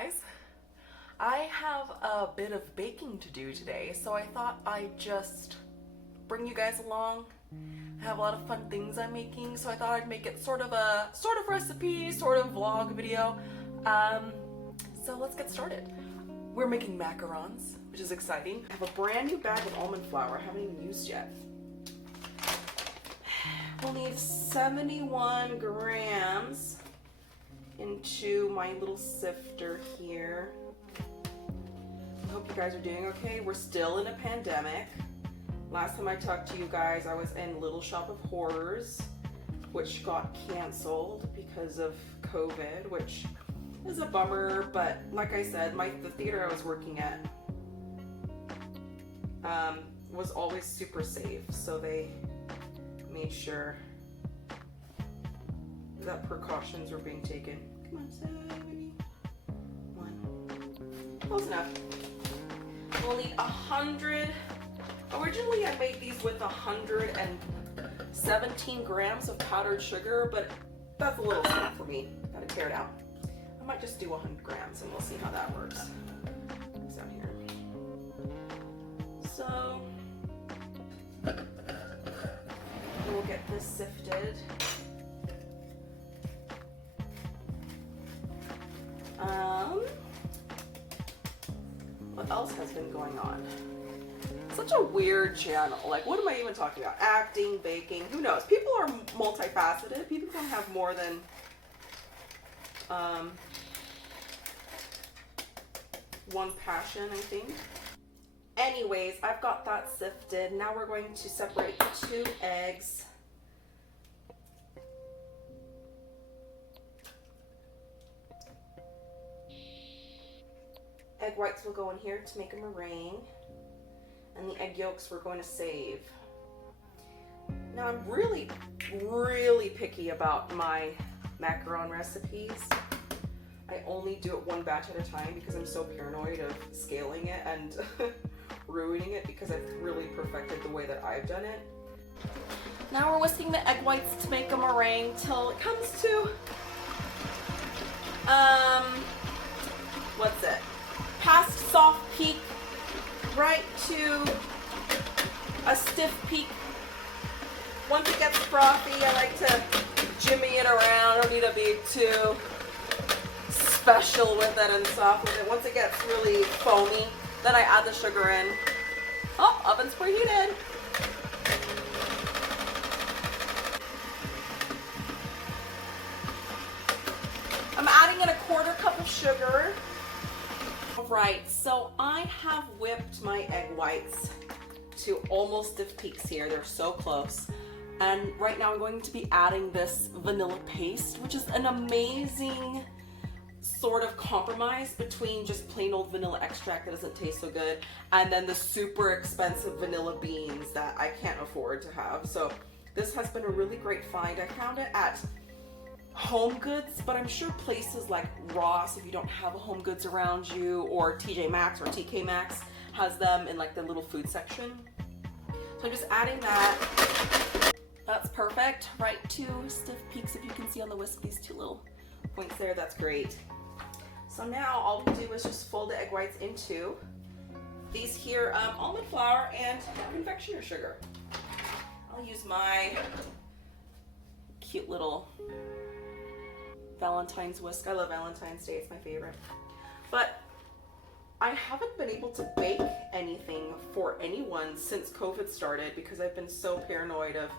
guys. I have a bit of baking to do today, so I thought I'd just bring you guys along. I have a lot of fun things I'm making, so I thought I'd make it sort of recipe, sort of vlog video. So let's get started. We're making macarons, which is exciting. I have a brand new bag of almond flour I haven't even used yet. We'll need 71 grams into my little sifter here. I hope you guys are doing okay. We're still in a pandemic. Last time I talked to you guys, I was in Little Shop of Horrors, which got canceled because of COVID, which is a bummer, but like I said, the theater I was working at was always super safe, so they made sure that precautions were being taken. Come on, 71. Close enough. We'll need 100. Originally I made these with 117 grams of powdered sugar, but that's a little sweet for me. Gotta tear it out. I might just do 100 grams and we'll see how that works. It's down here. So we'll get this sifted. What else has been going on? Such a weird channel. Like, what am I even talking about? Acting, baking, who knows? People are multifaceted. People don't have more than one passion, I think. Anyways, I've got that sifted. Now we're going to separate 2 eggs. Egg whites will go in here to make a meringue. And the egg yolks we're going to save. Now I'm really picky about my macaron recipes. I only do it one batch at a time because I'm so paranoid of scaling it and ruining it because I've really perfected the way that I've done it. Now we're whisking the egg whites to make a meringue till it comes to, what's it? Past soft peak, right to a stiff peak. Once it gets frothy, I like to jimmy it around. I don't need to be too special with it and soft with it. Once it gets really foamy, then I add the sugar in. Oh, oven's preheated. I'm adding in a 1/4 cup of sugar. Right, so I have whipped my egg whites to almost stiff peaks here. They're so close. And right now I'm going to be adding this vanilla paste, which is an amazing sort of compromise between just plain old vanilla extract that doesn't taste so good and then the super expensive vanilla beans that I can't afford to have. So this has been a really great find. I found it at Home Goods, but I'm sure places like Ross, if you don't have a Home Goods around you, or TJ Maxx or TK Maxx has them in like the little food section. So I'm just adding that. That's perfect. Right, 2 stiff peaks, if you can see on the whisk, these 2 little points there, that's great. So now all we do is just fold the egg whites into these here almond flour and confectioner sugar. I'll use my cute little Valentine's whisk. I love Valentine's Day, it's my favorite. But I haven't been able to bake anything for anyone since COVID started because I've been so paranoid of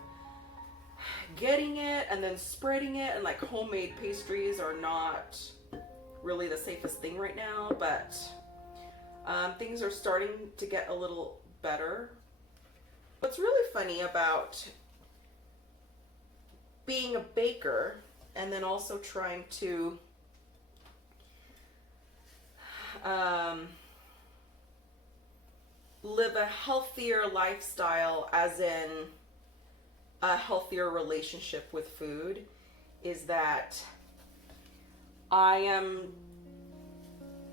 getting it and then spreading it, and like homemade pastries are not really the safest thing right now, but things are starting to get a little better. What's really funny about being a baker and then also trying to live a healthier lifestyle, as in a healthier relationship with food, is that I am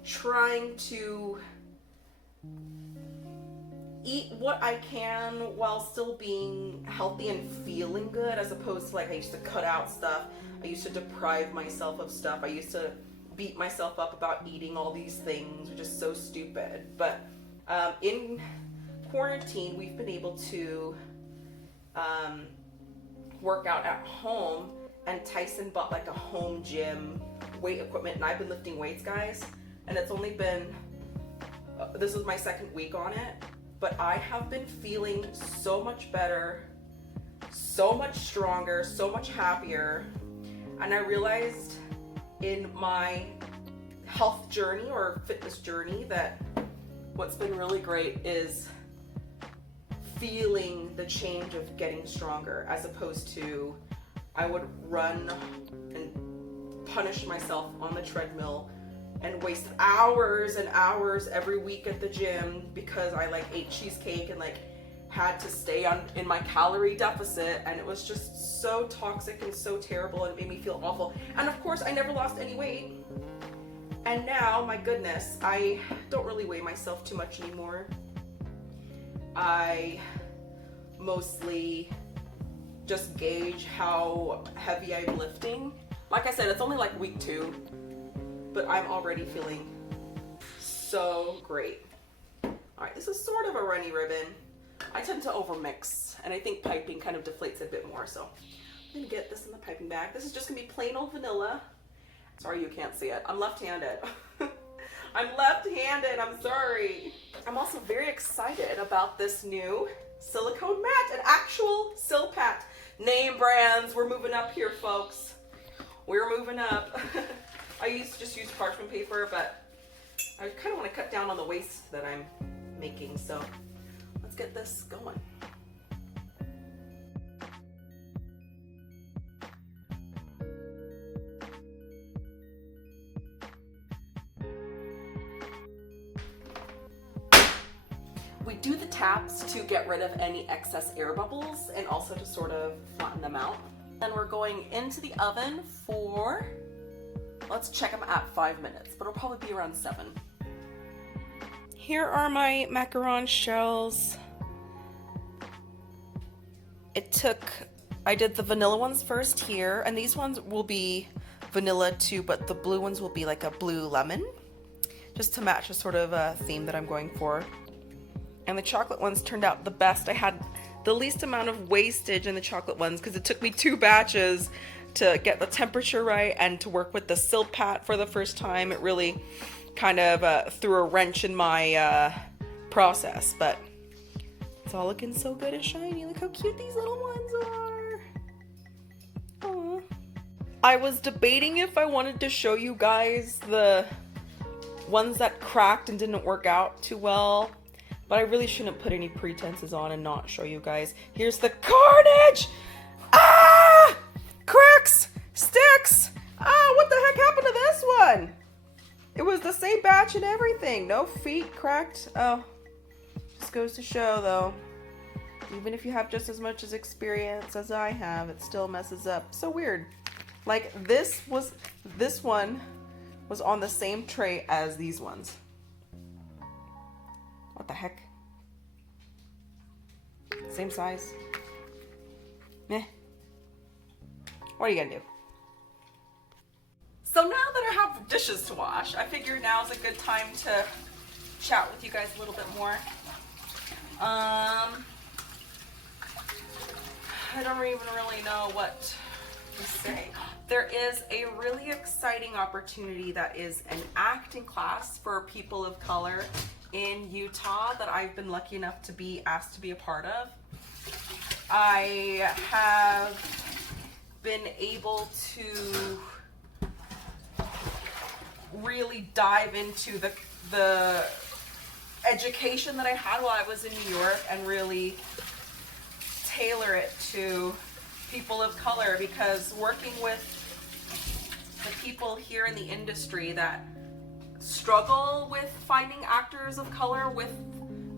trying to eat what I can while still being healthy and feeling good, as opposed to like I used to cut out stuff. I used to deprive myself of stuff. I used to beat myself up about eating all these things, which is so stupid. But in quarantine, we've been able to work out at home, and Tyson bought like a home gym weight equipment, and I've been lifting weights, guys, and it's only been this was my second week on it, but I have been feeling so much better, so much stronger, so much happier. And I realized in my health journey or fitness journey that what's been really great is feeling the change of getting stronger, as opposed to I would run and punish myself on the treadmill and waste hours and hours every week at the gym because I like ate cheesecake and like had to stay in my calorie deficit, and it was just so toxic and so terrible, and it made me feel awful. And of course I never lost any weight, and now, my goodness, I don't really weigh myself too much anymore. I mostly just gauge how heavy I'm lifting. Like I said, it's only like week 2, but I'm already feeling so great. All right, this is sort of a runny ribbon. I tend to overmix, and I think piping kind of deflates a bit more, so I'm gonna get this in the piping bag. This is just gonna be plain old vanilla. Sorry you can't see it. I'm left-handed. I'm left-handed, I'm sorry. I'm also very excited about this new silicone mat, an actual Silpat. Name brands, we're moving up here, folks. We're moving up. I used to just use parchment paper, but I kind of want to cut down on the waste that I'm making, so let's get this going. We do the taps to get rid of any excess air bubbles and also to sort of flatten them out. And we're going into the oven for, let's check them at 5 minutes, but it'll probably be around 7. Here are my macaron shells. I did the vanilla ones first here, and these ones will be vanilla too, but the blue ones will be like a blue lemon, just to match a sort of a theme that I'm going for. And the chocolate ones turned out the best. I had the least amount of wastage in the chocolate ones because it took me 2 batches to get the temperature right and to work with the Silpat for the first time. It really kind of threw a wrench in my process, but it's all looking so good and shiny. Look how cute these little ones are. Aww. I was debating if I wanted to show you guys the ones that cracked and didn't work out too well, but I really shouldn't put any pretenses on and not show you guys. Here's the carnage! Ah! Cracks! Sticks! Ah, what the heck happened to this one? It was the same batch and everything. No feet cracked. Oh, just goes to show though, even if you have just as much as experience as I have, it still messes up. So weird. Like this one was on the same tray as these ones. What the heck? Same size. Meh. What are you gonna do? So now that I have dishes to wash, I figure now's a good time to chat with you guys a little bit more. I don't even really know what to say. There is a really exciting opportunity that is an acting class for people of color in Utah that I've been lucky enough to be asked to be a part of. I have been able to really dive into the education that I had while I was in New York and really tailor it to people of color, because working with the people here in the industry that struggle with finding actors of color with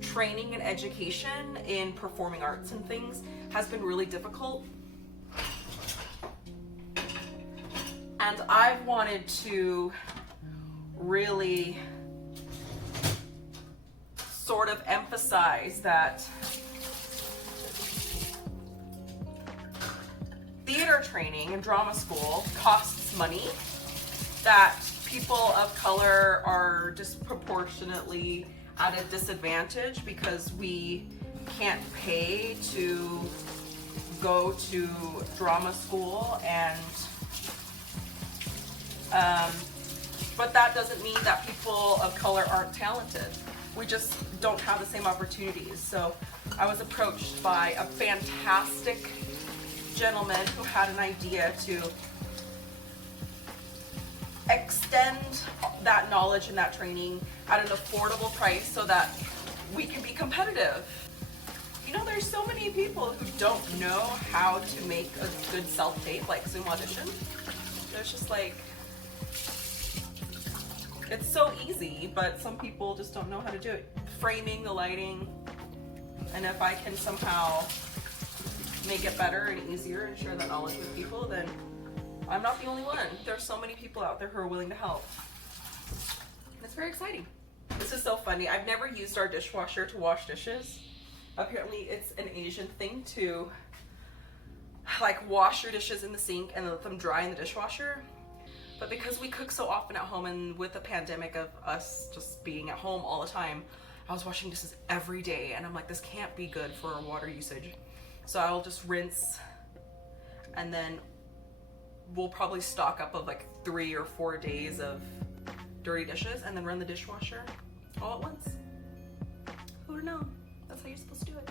training and education in performing arts and things has been really difficult. And I've wanted to really sort of emphasize that theater training and drama school costs money, that people of color are disproportionately at a disadvantage because we can't pay to go to drama school, and but that doesn't mean that people of color aren't talented. We just don't have the same opportunities. So I was approached by a fantastic gentleman who had an idea to extend that knowledge and that training at an affordable price so that we can be competitive. You know, there's so many people who don't know how to make a good self-tape, like Zoom audition. There's just like, it's so easy, but some people just don't know how to do it. Framing, the lighting, and if I can somehow make it better and easier and share that knowledge with people, then I'm not the only one. There's so many people out there who are willing to help. It's very exciting. This is so funny. I've never used our dishwasher to wash dishes. Apparently it's an Asian thing to like wash your dishes in the sink and let them dry in the dishwasher. But because we cook so often at home, and with the pandemic of us just being at home all the time, I was washing dishes every day, and I'm like, this can't be good for our water usage. So I'll just rinse, and then we'll probably stock up of like 3 or 4 days of dirty dishes and then run the dishwasher all at once. Who would have known? That's how you're supposed to do it.